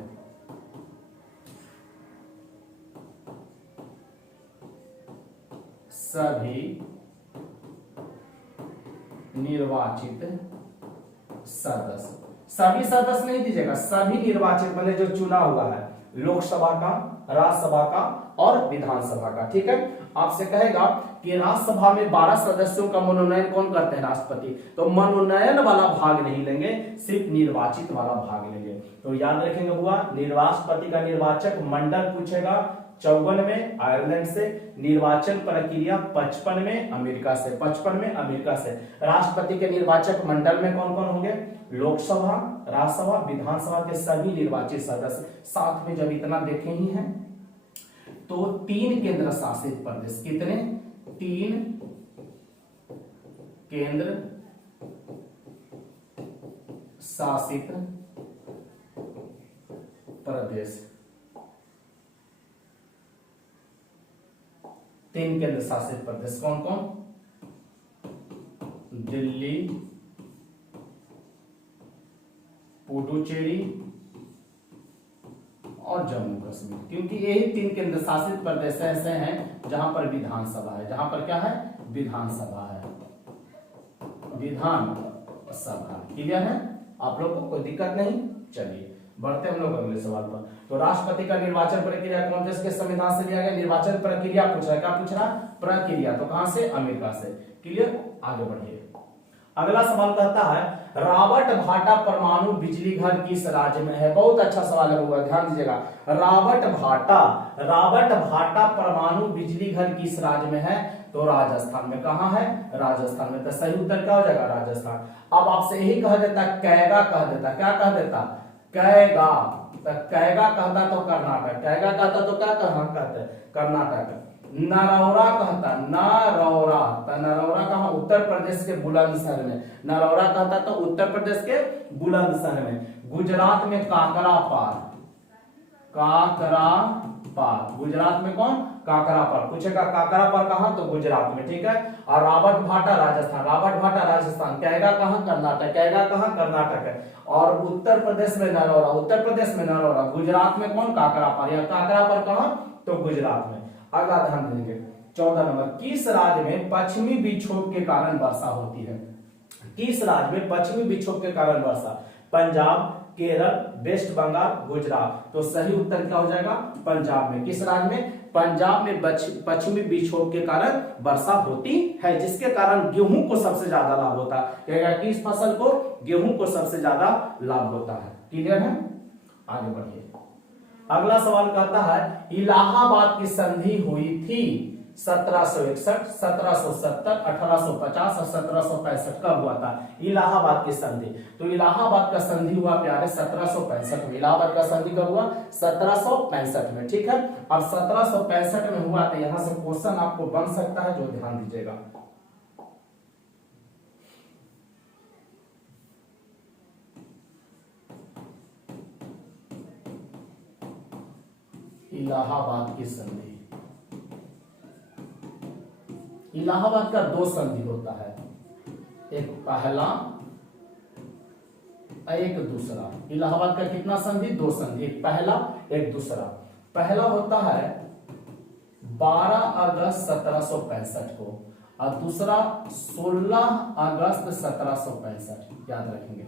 सदस्य, सभी सदस्य नहीं दीजिएगा, सभी निर्वाचित मतलब जो चुना हुआ है, लोकसभा का, राज्यसभा का और विधानसभा का, ठीक है। आपसे कहेगा कि राज्यसभा में 12 सदस्यों का मनोनयन कौन करते हैं? राष्ट्रपति। तो मनोनयन वाला भाग नहीं लेंगे, सिर्फ निर्वाचित वाला भाग लेंगे। तो याद रखेंगे बुआ, राष्ट्रपति का निर्वाचक मंडल पूछेगा 54 में आयरलैंड से, निर्वाचन प्रक्रिया 55 में अमेरिका से, 55 में अमेरिका से। राष्ट्रपति के निर्वाचक मंडल में कौन कौन होंगे? लोकसभा, राज्यसभा, विधानसभा के सभी निर्वाचित सदस्य। साथ में जब इतना देखे ही हैं तो 3 केंद्र शासित प्रदेश, कितने? 3 केंद्र शासित प्रदेश, 3 केंद्र शासित प्रदेश कौन कौन? दिल्ली, पुडुचेरी और जम्मू कश्मीर। क्योंकि यही 3 केंद्र शासित प्रदेश ऐसे हैं जहां पर विधानसभा है, जहां पर क्या है? विधानसभा है, विधानसभा। क्लियर है? आप लोग को कोई दिक्कत नहीं? चलिए बढ़ते हम लोग अगले सवाल पर। तो राष्ट्रपति का निर्वाचन प्रक्रिया कौन देश के संविधान से लिया गया? निर्वाचन प्रक्रिया पूछ रहा है, क्या पूछ रहा? प्रक्रिया। तो कहां से? अमेरिका से। क्लियर? आगे बढ़िए। अगला सवाल कहता है रॉबर्ट भाटा परमाणु बिजली घर किस राज्य में है? बहुत अच्छा सवाल है, ध्यान दीजिएगा। रॉबर्ट भाटा परमाणु बिजली घर किस राज्य में है? तो राजस्थान में। कहां है? राजस्थान में। तो सही उत्तर क्या हो जाएगा? राजस्थान। अब आपसे यही कह देता, कैगा कह देता, क्या कह देता? कैगा। तो कैगा कहता तो कर्नाटक, कैगा कहता तो क्या कहते? कर्नाटक। नरौरा कहता, नरौरा, तो नरौरा कहां? उत्तर प्रदेश के बुलंदशहर में। नरौरा कहता तो उत्तर प्रदेश के बुलंदशहर में। गुजरात में काकरापार, काकरापार। गुजरात में कौन? काकरापार। पूछेगा काकरापार कहां? तो गुजरात में, ठीक है। और रॉबर्ट भाटा राजस्थान, रॉबर्ट भाटा राजस्थान। कैगा कहां? कर्नाटक, कैगा कहां? कर्नाटक है। और उत्तर प्रदेश में नरौरा, उत्तर प्रदेश में नरौरा। गुजरात में कौन? काकरापार। या काकरापार कहां? तो गुजरात में। अगला ध्यान देंगे 14 नंबर, किस राज्य में पश्चिमी विक्षोभ के कारण वर्षा होती है? किस राज्य में पश्चिमी विक्षोभ के कारण वर्षा? पंजाब, केरल, वेस्ट बंगाल, गुजरात। तो सही उत्तर क्या हो जाएगा? पंजाब में। किस राज्य में? पंजाब में पश्चिमी विक्षोभ के कारण वर्षा होती है, जिसके कारण गेहूं को सबसे ज्यादा लाभ होता है। किस फसल को? गेहूं को सबसे ज्यादा लाभ होता है। क्लियर है? आगे बढ़िए। अगला सवाल कहता है इलाहाबाद की संधि हुई थी 1761, 1770, 1850 और 1765। कब हुआ था इलाहाबाद की संधि? तो इलाहाबाद का संधि हुआ प्यारे 1765 में। इलाहाबाद का संधि कब हुआ? 1765 में, ठीक है। अब 1765 में हुआ, तो यहां से क्वेश्चन आपको बन सकता है, जो ध्यान दीजिएगा। इलाहाबाद की संधि, इलाहाबाद का 2 संधि होता है, एक पहला एक दूसरा। इलाहाबाद का कितना संधि? 2 संधि, एक पहला एक दूसरा। पहला होता है 12 अगस्त 1765 को और दूसरा 16 अगस्त 1765, याद रखेंगे।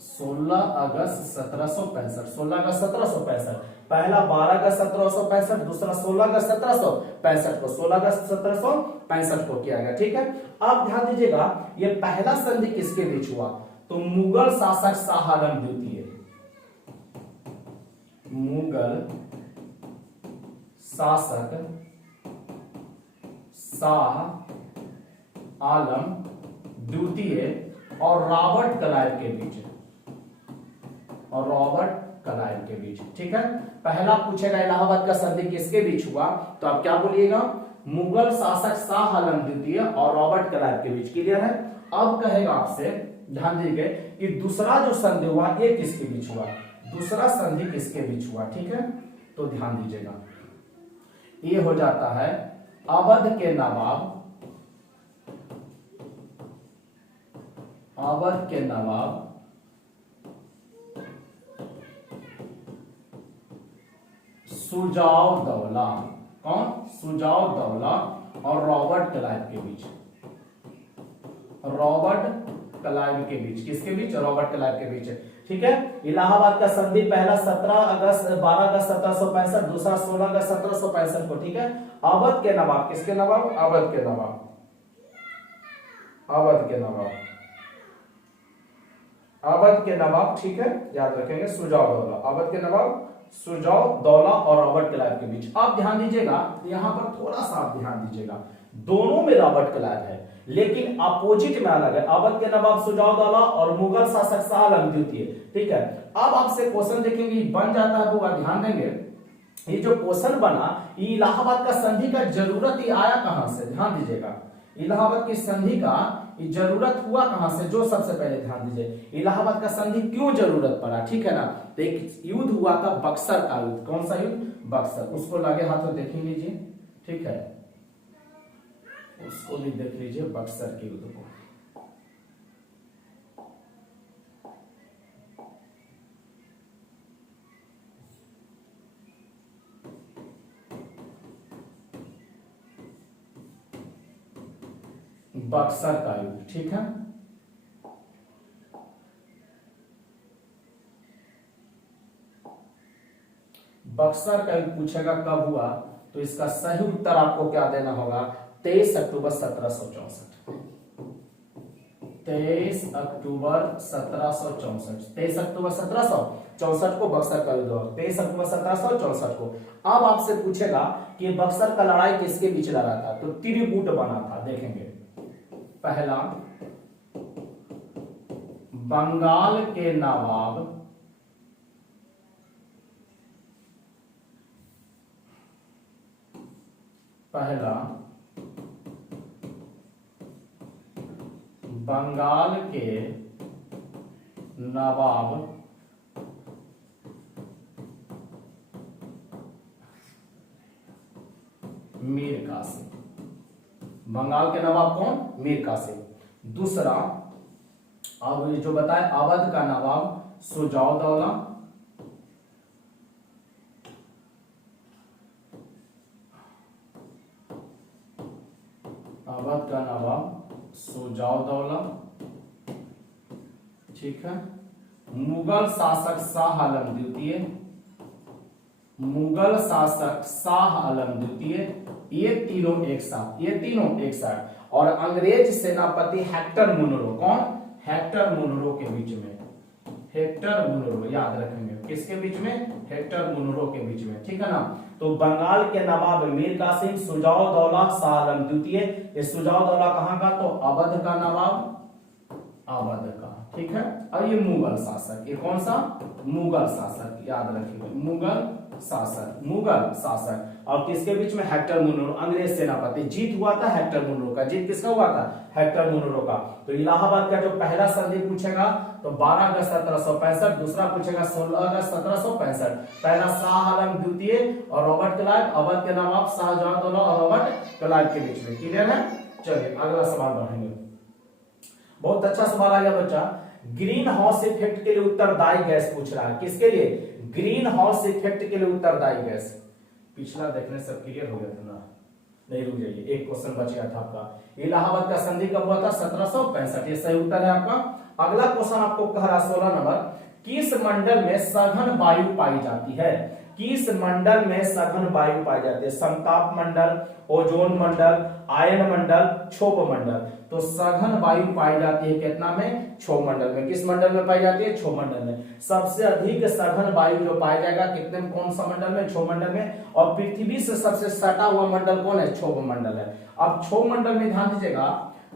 सोलह अगस्त 1765, 16 अगस्त 1765, पहला 12 अगस्त 1765, दूसरा 16 अगस्त 1765 को, 16 अगस्त 1765 को किया गया। ठीक है, अब ध्यान दीजिएगा ये पहला संधि किसके बीच हुआ? तो मुगल शासक शाह आलम द्वितीय, मुगल शासक शाह आलम द्वितीय और रॉबर्ट क्लाइव के बीच, और रॉबर्ट क्लाइव के बीच। ठीक है, पहला पूछेगा इलाहाबाद का संधि किसके बीच हुआ, तो आप क्या बोलिएगा? मुगल शासक शाह आलम द्वितीय और रॉबर्ट क्लाइव के बीच। क्लियर है? अब कहेगा आपसे, ध्यान दीजिए कि दूसरा जो संधि हुआ ये किसके बीच हुआ? दूसरा संधि किसके बीच हुआ? ठीक है, तो ध्यान दीजिएगा, ये हो जाता है अवध के नवाब, अवध के नवाब सुजाउद्दौला, कौन? सुजाउद्दौला और रॉबर्ट क्लाइव के बीच, रॉबर्ट क्लाइव के बीच। किसके बीच? रॉबर्ट क्लाइव के बीच। ठीक है, इलाहाबाद का संधि पहला 12 अगस्त 1765, दूसरा 16 अगस्त 1765 को। ठीक है, अवध के नवाब, किसके नवाब? अवध के नवाब, अवध के नवाब, अवध के नवाब। ठीक है, याद रखेंगे, सुजाउद्दौला, अवध के नवाब सुजाउद्दौला और रॉबर्ट क्लाइव के बीच। आप ध्यान दीजिएगा, यहां पर थोड़ा सा आप ध्यान दीजिएगा, दोनों में रॉबर्ट क्लाइव है लेकिन अपोजिट में अलग है। अवध के नवाब सुजाउद्दौला और मुगल शासक शाह आलम द्वितीय। ठीक है, अब आपसे क्वेश्चन देखेंगे बन जाता है, वो ध्यान देंगे। ये जो क्वेश्चन बना, ये इलाहाबाद का संधि का जरूरत ही आया कहां से? ध्यान दीजिएगा, इलाहाबाद की संधि का जरूरत हुआ कहां से? जो सबसे पहले ध्यान दीजिए, इलाहाबाद का संधि क्यों जरूरत पड़ा? ठीक है ना, तो एक युद्ध हुआ था बक्सर का युद्ध। कौन सा युद्ध? बक्सर। उसको लगे हाथों देख लीजिए। ठीक है, उसको भी देख लीजिए, बक्सर के युद्ध को। बक्सर का युद्ध। ठीक है, बक्सर का युद्ध पूछेगा कब हुआ, तो इसका सही उत्तर आपको क्या देना होगा? 23 अक्टूबर 1764। 23 अक्टूबर 1764, 23 अक्टूबर 1764 को बक्सर का युद्ध हुआ, 23 अक्टूबर 1764 को। अब आपसे पूछेगा कि बक्सर का लड़ाई किसके बीच लड़ा था, तो त्रिगुट बना था। देखेंगे, पहला बंगाल के नवाब बंगाल के नवाब मीर कासिम। बंगाल के नवाब कौन? मीर कासिम। दूसरा, अब जो बताए अवध का नवाब सुजाउद्दौला, अवध का नवाब सुजाउद्दौला। ठीक है, मुगल शासक शाह आलम द्वितीय, मुगल शासक शाह आलम द्वितीय, ये तीनों एक साथ, ये तीनों एक साथ। और अंग्रेज सेनापति हेक्टर मुनरो, कौन? हेक्टर मुनरो के बीच में, हेक्टर मुनरो, याद रखेंगे, किसके बीच में? हेक्टर मुनरो के बीच में। ठीक है ना, तो बंगाल के नवाब मीर कासिम, सुजाउद्दौला, शाह आलम द्वितीय। ये सुजाउद्दौला कहां का? तो अवध का नवाब, अवध का। ठीक है, और ये मुगल शासक, ये कौन सा? मुगल शासक, याद रखिएगा, मुगल शासक, मुगल शासक। और किसके बीच में? हेक्टर मुनरो, अंग्रेज सेनापति। जीत हुआ था हेक्टर मुनरो का। जीत किसका हुआ था? हेक्टर मुनरो का। तो इलाहाबाद का जो पहला संधि पूछेगा तो 12 अगस्त 1765, दूसरा पूछेगा 16 अगस्त 1765। पहला शाह आलम द्वितीय और रॉबर्ट क्लाइव, अवध के नवाब शाहजहां दोनों और रॉबर्ट क्लाइव के बीच में। क्लियर है? चलिए अगला सवाल बढ़ेंगे। बहुत अच्छा सवाल आ गया बच्चा। ग्रीन हाउस इफेक्ट के लिए उत्तरदायी गैस पूछ रहा है। किसके लिए? ग्रीन हाउस इफेक्ट के लिए उत्तरदायी गैस। पिछला देखने से क्लियर हो गया था ना? नहीं, रुक जाइए, एक क्वेश्चन बच गया था आपका। इलाहाबाद का संधि कब हुआ था? 1765। ये सही उत्तर है आपका। अगला क्वेश्चन आपको कह रहा 16 नंबर, किस मंडल में सघन वायु पाई जाती है? किस मंडल में सघन वायु पाई जाती है? समताप मंडल, ओजोन मंडल, आयन मंडल, क्षोभ मंडल। तो सघन वायु पाई जाती है कितना में? क्षोभ मंडल में। किस मंडल में पाई जाती है? क्षोभ मंडल में। सबसे अधिक सघन वायु जो पाया जाएगा कितने में? कौन सा मंडल में? क्षोभ मंडल में। और पृथ्वी से सबसे सटा हुआ मंडल कौन है? क्षोभ मंडल है। अब क्षोभ मंडल में ध्यान दीजिएगा,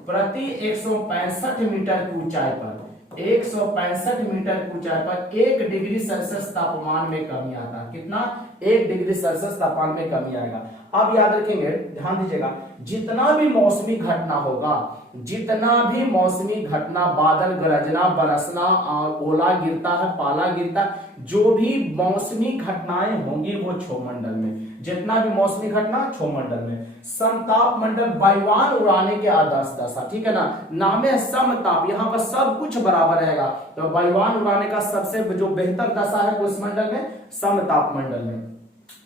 प्रति 165 मीटर की ऊंचाई पर 165 मीटर की ऊंचाई पर 1 डिग्री सेल्सियस तापमान में कमी आता है। कितना? 1 डिग्री सेल्सियस तापमान में कमी आएगा। अब याद रखेंगे, ध्यान दीजिएगा, जितना भी मौसमी घटना होगा, जितना भी मौसमी घटना, बादल गरजना, बरसना और ओला गिरता है, पाला गिरता है, जो भी मौसमी घटनाएं होंगी वो क्षोभ मंडल में। जितना भी मौसमी घटना क्षोभ मंडल में। समताप मंडल वायुयान उड़ाने के आदर्श दशा, ठीक है ना? नाम है समताप, यहाँ पर सब कुछ बराबर रहेगा। तो वायुयान उड़ाने का सबसे जो बेहतर दशा है उस मंडल में समताप मंडल में।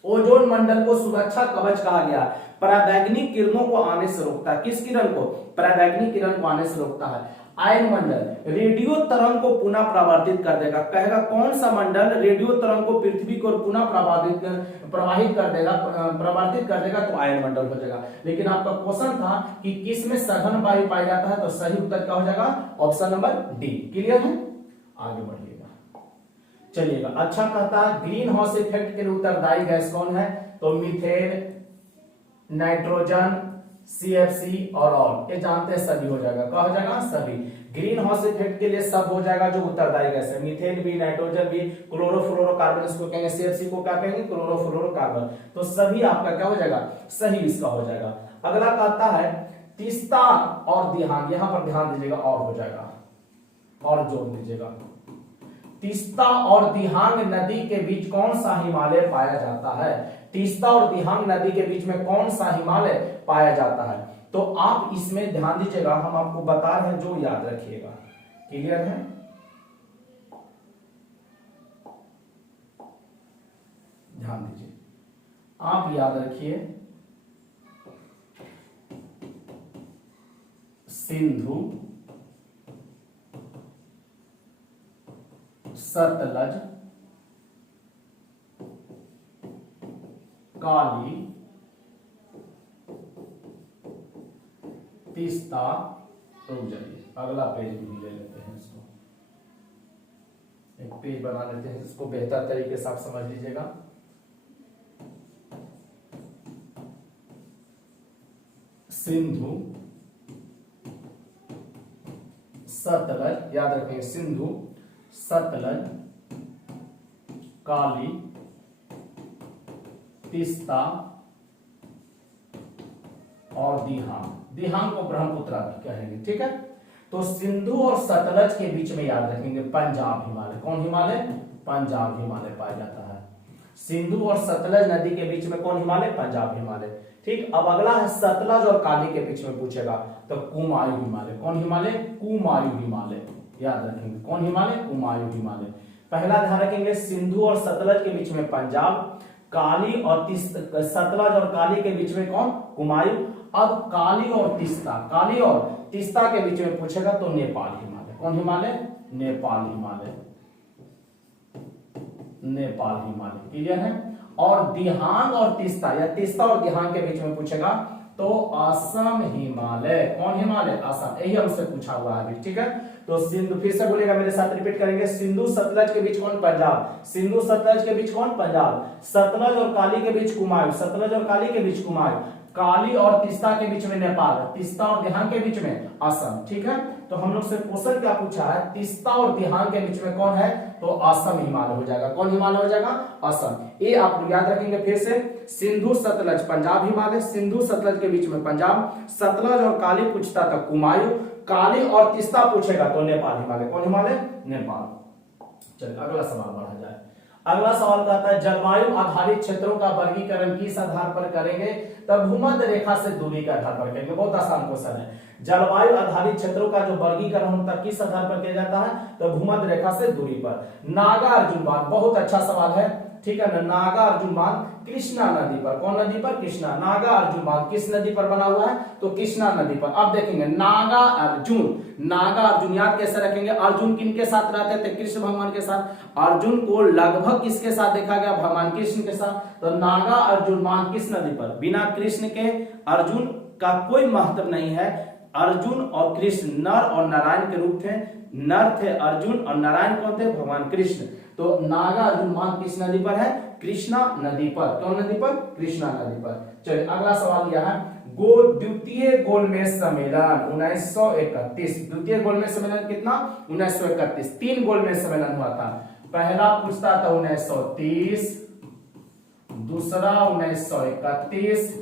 ओजोन मंडल को सुरक्षा कवच कहा गया। पराबैंगनी किरणों को आने से रोकता है। किस किरण को? पराबैंगनी किरण को आने से रोकता है। आयन मंडल रेडियो तरंग को पुनः प्रवर्तित कर देगा। कहेगा कौन सा मंडल रेडियो तरंग को पृथ्वी को पुनः प्रवाहित कर देगा, प्रवर्तित कर देगा? तो आयन मंडल हो जाएगा। लेकिन आपका क्वेश्चन था कि किस में सघन वायु पाया जाता है, तो सही उत्तर क्या हो जाएगा? Option number D. क्लियर है? आगे बढ़िएगा, चलिएगा। अच्छा कहता है ग्रीन हाउस इफेक्ट के लिए उत्तरदायी गैस कौन है? तो मीथेन, नाइट्रोजन, सीएफसी और ये जानते हैं, सभी हो जाएगा। क्या हो जाएगा? सभी। ग्रीन हाउस इफेक्ट के लिए सब हो जाएगा जो उत्तरदायी गैस है। मीथेन भी, नाइट्रोजन भी, क्लोरोफ्लोरोकार्बन इसको कहेंगे, सीएफसी को क्या कहेंगे? क्लोरोफ्लोरोकार्बन। तो सभी आपका क्या हो जाएगा? सही इसका हो जाएगा। अगला कहता है तीस्ता और दिहांग, यहां पर ध्यान दीजिएगा, और हो जाएगा, और जोड़ दीजिएगा। तीस्ता और दिहांग नदी के बीच कौन सा हिमालय पाया जाता है? तीस्ता और दिहांग नदी के बीच में कौन सा हिमालय पाया जाता है? तो आप इसमें ध्यान दीजिएगा, हम आपको बता रहे हैं, जो याद रखिएगा। क्लियर है? ध्यान दीजिए, आप याद रखिए, सिंधु, सतलज, काली, तीस्ता। रुक जाइए, अगला पेज भी ले लेते हैं इसको, एक पेज बना लेते हैं, इसको बेहतर तरीके से आप समझ लीजिएगा। सिंधु, सतलज, याद रखें, सिंधु, सतलज, काली, तीस्ता और दिहांग। दिहांग को ब्रह्मपुत्र भी कहेंगे, ठीक है? तो सिंधु और सतलज के बीच में याद रखेंगे पंजाब हिमालय। कौन हिमालय? पंजाब हिमालय पाया जाता है। सिंधु और सतलज नदी के बीच में कौन हिमालय? पंजाब हिमालय। ठीक, अब अगला है सतलज और काली के बीच में पूछेगा, तो कुमायूं हिमालय। कौन हिमालय? कुमायूं हिमालय। याद रखेंगे, कौन हिमालय? कुमायूं हिमालय। पहला ध्यान रखेंगे, सिंधु और सतलज के बीच में पंजाब, काली और सतलज और काली के बीच में कौन? कुमायूं। अब काली और तीस्ता, काली और तीस्ता के बीच में पूछेगा तो नेपाल हिमालय। कौन हिमालय? नेपाल हिमालय, नेपाल हिमालय। क्लियर है? और दिहांग और तीस्ता या तीस्ता और दिहांग के बीच में पूछेगा तो असम हिमालय। कौन हिमालय? असम। यही हमसे पूछा हुआ है अभी, ठीक है? तो सिंधु, फिर से बोलेगा, मेरे साथ रिपीट करेंगे, सिंधु सतलज के बीच कौन? पंजाब। सिंधु सतलज के बीच कौन? पंजाब। सतलज और काली के बीच कुमायूं, सतलज और काली के बीच कुमायूं। काली और तीस्ता के बीच में नेपाल, तीस्ता और दिहांग के बीच में असम। ठीक है, तो हम लोग से क्वेश्चन क्या पूछा है, तीस्ता और दिहांग के बीच में कौन है, तो असम हिमालय हो जाएगा। कौन हिमालय हो जाएगा, असम। ये आप लोग याद रखेंगे फिर से, सिंधु सतलज पंजाब हिमालय, सिंधु सतलज के बीच में पंजाब, सतलज और काली पूछता था कुमायूं, काली और तीस्ता पूछेगा तो नेपाल हिमालय। कौन हिमालय, नेपाल। चलिए अगला सवाल बढ़ा जाए। अगला सवाल कहता है जलवायु आधारित क्षेत्रों का वर्गीकरण किस आधार पर करेंगे, तब भूमध्य रेखा से दूरी के आधार पर करेंगे। बहुत आसान क्वेश्चन है। जलवायु आधारित क्षेत्रों का जो वर्गीकरण होता है किस आधार पर किया जाता है, तो भूमध्य रेखा से दूरी पर। नागा अर्जुन बांध, बहुत अच्छा सवाल है, ठीक है ना। नागा अर्जुन बांध कृष्णा नदी पर, कौन नदी पर, कृष्णा। नागा अर्जुन बांध किस नदी पर बना हुआ है, तो कृष्णा नदी पर। अब देखेंगे नागा अर्जुन, नागा अर्जुन याद कैसे रखेंगे, अर्जुन किनके साथ रहते थे, कृष्ण भगवान के साथ। अर्जुन को लगभग किसके साथ देखा गया, भगवान कृष्ण के साथ। तो नागा अर्जुन बांध किस नदी पर, बिना कृष्ण के अर्जुन का कोई महत्व नहीं है। अर्जुन और कृष्ण नर और नारायण के रूप थे, नर थे अर्जुन और नारायण कौन थे, भगवान कृष्ण। तो नागा अर्जुन बांध किस नदी पर है, कृष्णा नदी पर। कौन नदी पर, कृष्णा नदी पर। चलिए अगला सवाल यह है, द्वितीय गोलमेज सम्मेलन 1931, द्वितीय गोलमेज सम्मेलन कितना, 1931। 3 गोलमेज सम्मेलन हुआ था। पहला पूछता था 1930, दूसरा 1931,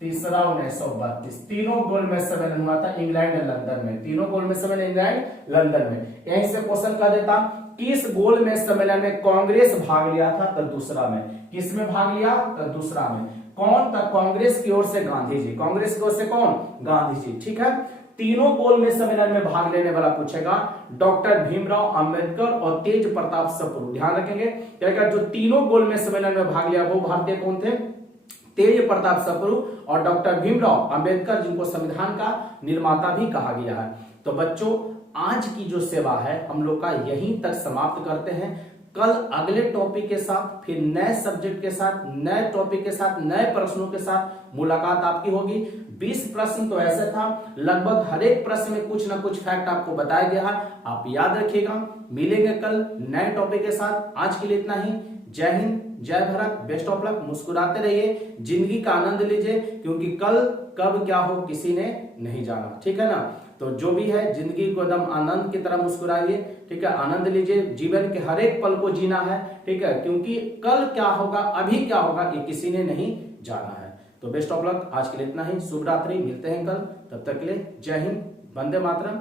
तीसरा 1932। तीनों गोलमेज सम्मेलन हुआ था इंग्लैंड और लंदन में, तीनों गोलमेज सम्मेलन इंग्लैंड लंदन में। यहीं से क्वेश्चन कर देता, किस गोलमेज सम्मेलन में कांग्रेस भाग लिया था, तो दूसरा में। किस में भाग लिया, तो दूसरा में। कौन था, कांग्रेस की ओर से गांधी जी, कांग्रेस की ओर से कौन, गांधी जी। ठीक है, तीनों गोलमेज सम्मेलन में भाग लेने वाला पूछेगा डॉक्टर भीमराव अंबेडकर और तेज प्रताप सप्रू। ध्यान रखेंगे क्या, जो तीनों गोलमेज सम्मेलन में भाग लिया वो भारतीय कौन थे, तेज प्रताप सप्रू और डॉक्टर भीमराव अंबेडकर, जिनको संविधान का निर्माता भी कहा गया है। तो बच्चों आज की जो सेवा है हम लोग का यहीं तक समाप्त करते हैं। कल अगले टॉपिक के साथ, फिर नए सब्जेक्ट के साथ, नए टॉपिक के साथ, नए प्रश्नों के साथ मुलाकात आपकी होगी। 20 प्रश्न तो ऐसे था, लगभग हर एक प्रश्न में कुछ ना कुछ फैक्ट आपको बताया गया है, आप याद रखिएगा। मिलेंगे कल नए टॉपिक के साथ। आज के लिए इतना ही। जय हिंद, जय भारत, बेस्ट ऑफ लक। मुस्कुराते रहिए, जिंदगी का आनंद लीजिए, क्योंकि कल कब क्या हो किसी ने नहीं जाना। ठीक है ना, तो जो भी है जिंदगी को एकदम आनंद की तरह मुस्कुराइए। ठीक है, आनंद लीजिए, जीवन के हर एक पल को जीना है। ठीक है, क्योंकि कल क्या होगा, अभी क्या होगा, ये किसी ने नहीं जाना है। तो बेस्ट ऑफ लक। आज के लिए इतना ही। शुभ रात्रि, मिलते हैं कल, तब तक के लिए जय हिंद, वंदे मातरम।